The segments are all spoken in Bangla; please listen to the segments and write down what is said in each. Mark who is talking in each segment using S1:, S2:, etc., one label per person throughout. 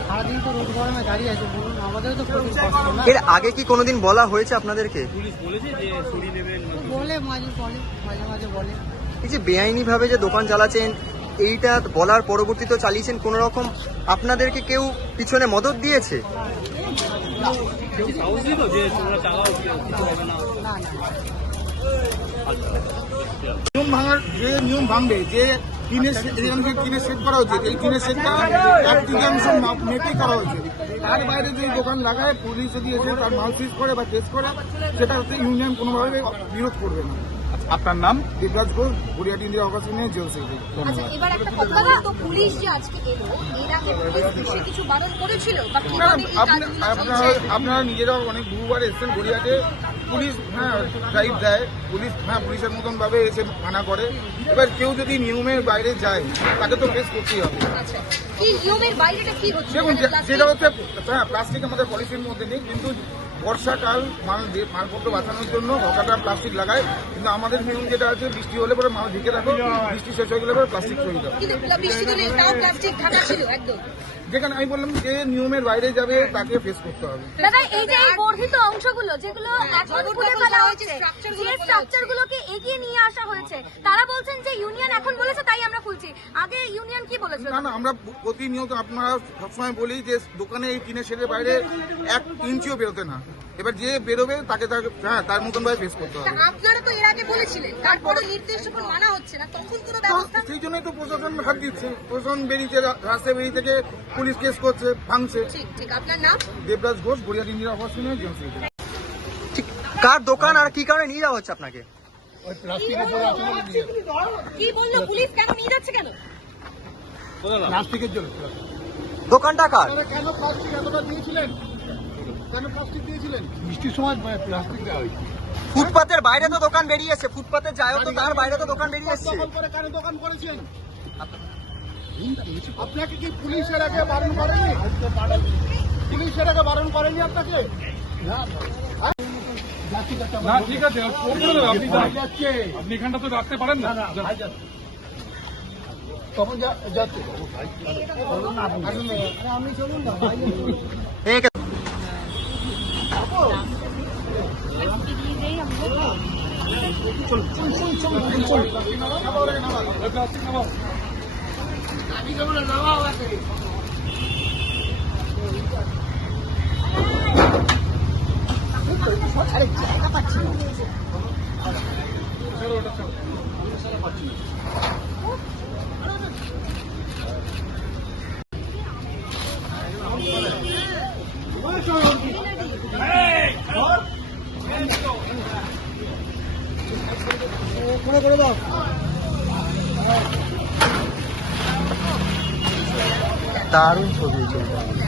S1: সারাদিন তো রোদ গরমে দাঁড়িয়ে আছে বলুন আমাদেরও তো প্রচুর কষ্ট না?
S2: এর আগে কি কোনোদিন বলা হয়েছে আপনাদেরকে?
S1: বলে মাঝে বলে মাঝে মাঝে বলে।
S2: এই যে বেআইনিভাবে যে দোকান চালাচ্ছেন এইটা বলার পরবর্তীতে চালিয়েছেন কোনো রকম আপনাদেরকে কেউ পিছনে মদত দিয়েছে?
S1: না না
S3: নিয়ম ভাঙার যে নিয়ম ভাঙবে যে কিনে এরকম যে টিনের সেট করা হচ্ছে এই টিনের সেটটা এক তৃতীয়াংশ মেটেই করা হয়েছে তার বাইরে যদি দোকান লাগায় পুলিশ যদি এসে তার মাল সিজ করে বা টেস্ট করে সেটা হচ্ছে ইউনিয়ন কোনোভাবে বিরোধ করবে না আপনার নাম? দেবরাজ ঘোষ গড়িয়াটি ইন্দিরা অকাশনে জেল সেক্রেটারি।
S4: আচ্ছা এবার একটা কথা তো পুলিশ যে আজকে এলো এর আগে পুলিশ এসে কিছু বারণ করেছিল? বা কীভাবে এই কাজগুলো
S3: আপনারা আপনারা নিজেরাও অনেক বহুবার এসেছেন গড়িয়াতে। পুলিশ হ্যাঁ ড্রাইভ দেয়। পুলিশ হ্যাঁ পুলিশের মতন ভাবে এসে মানা করে। এবার কেউ যদি নিয়মের বাইরে যায় তাকে তো ফেস করতেই হবে।
S4: আচ্ছা কি নিয়মের বাইরেটা কি হচ্ছে?
S3: দেখুন
S4: মানে
S3: যেটা হচ্ছে হ্যাঁ প্লাস্টিক আমাদের পলিসির মধ্যে নেই কিন্তু বর্ষাকাল মাল মালপত্র বাঁচানোর জন্য হকাররা প্লাস্টিক লাগায়। কিন্তু আমাদের নিয়ম যেটা আছে বৃষ্টি হলে পরে মাল ঢেকে রাখো বৃষ্টি শেষ হয়ে গেলে পরে প্লাস্টিক সরিয়ে
S4: ছিল একদম।
S3: যেখানে আমি বললাম যে নিয়মের বাইরে যাবে তাকে ফেস করতে হবে।
S5: দাদা এই যে এই বর্ধিত অংশগুলো যেগুলো এখন খুলে ফেলা হয়েছে যে
S4: গুলো ফেলা
S5: স্ট্রাকচার গুলোকে এগিয়ে নিয়ে আসা হয়েছে তারা বলছেন যে ইউনিয়ন এখন বলেছে তাই আমরা খুলছি আগে ইউনিয়ন কি বলেছিল?
S3: না না আমরা প্রতিনিয়ত আপনারা সবসময় বলি যে দোকানে এই টিনের শেডের বাইরে এক ইঞ্চিও বেরোতে না। এবার যে বেরোবে তাকে তাকে হ্যাঁ তার মতন ভাবে ফেস করতে হবে।
S4: আপনারা তো এর আগে বলেছিলেন তারপরে নির্দেশ যখন মানা হচ্ছে না তখন কোনো ব্যবস্থা
S3: সেই জন্যই তো প্রশাসন হাত দিচ্ছে প্রশাসন বেরিয়েছে রাস্তায় বেরিয়ে থেকে পুলিশ কেস করছে ভাঙছে।
S4: ঠিক ঠিক আপনার নাম?
S3: দেবরাজ ঘোষ গড়িয়া ইন্দিরা
S2: ঠিক কার দোকান আর কি কারণে নিয়ে যাওয়া হচ্ছে আপনাকে?
S4: কি বলল? পুলিশ কেন নিয়ে যাচ্ছে কেন?
S3: প্লাস্টিকের জন্য
S2: দোকানটা কার?
S3: কেন প্লাস্টিক এতটা দিয়েছিলেন? কেন প্লাস্টিক দিয়েছিলেন? বৃষ্টির সময় প্লাস্টিক দেওয়া হয়েছে।
S2: ফুটপাতের বাইরে তো দোকান বেরিয়েছে ফুটপাতে যায় তো তার বাইরে তো দোকান বেরিয়ে এসছে।
S3: দখল করে কেন দোকান করেছেন? আপনাকে কি পুলিশের আগে বারণ করেনি? পুলিশের আগে বারণ করেনি আপনাকে?
S6: না। ঠিক আছে আপনি এখানটা তো রাখতে পারেন না।
S3: তখন যাচ্ছে।
S2: একে-
S6: প্লাস্টিক নামাও। ছাড়ো, ওটা ছাড়ো।
S2: দারুণ ছবি হয়েছে
S1: ঠিক আছে চল চল
S2: দোকান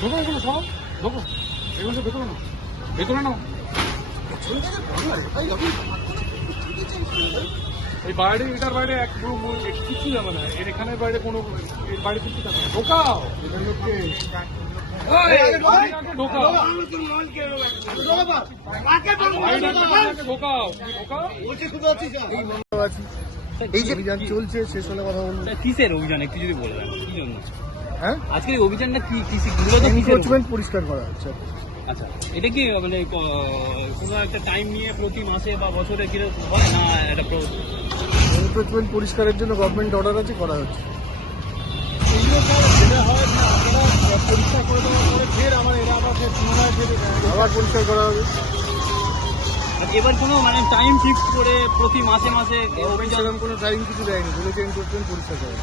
S6: ঢোকো এগুলো সব ঢোকো এগুলো তো ভেতরে না ভেতরে নাও এই বাইরে এটার বাইরে এক কিছু যাবে না এর এখানের বাইরে কোনো এর বাইরে কিছু যাবে না ঢোকাও এই,
S2: যে
S3: অভিযান চলছে শেষ হলে কথা বলব
S7: কিসের অভিযান একটু যদি বলবেন কি জন্য
S3: হ্যাঁ?
S7: আজকে এই অভিযানটা কি কিসে মূলত
S3: এনক্রোচমেন্ট পরিষ্কার করা হচ্ছে।
S7: আচ্ছা এটা কি মানে কোনো একটা টাইম নিয়ে প্রতি মাসে বা বছরে কীরকম হয় না এটা
S3: এনক্রোচমেন্ট পরিষ্কারের জন্য গভর্নমেন্ট অর্ডার আছে করা হচ্ছে। পরীক্ষা করে দেওয়ার পরে ফের আমার এরা আবার পুনরায় ফের
S8: আবার পরিষ্কার করা হবে।
S7: এবার কোনো মানে টাইম ফিক্স করে প্রতি মাসে মাসে অভিযান
S8: সেরকম কোনো টাইম কিছু দেয়নি বলেছে এন্ড করতেন পরিষ্কার করা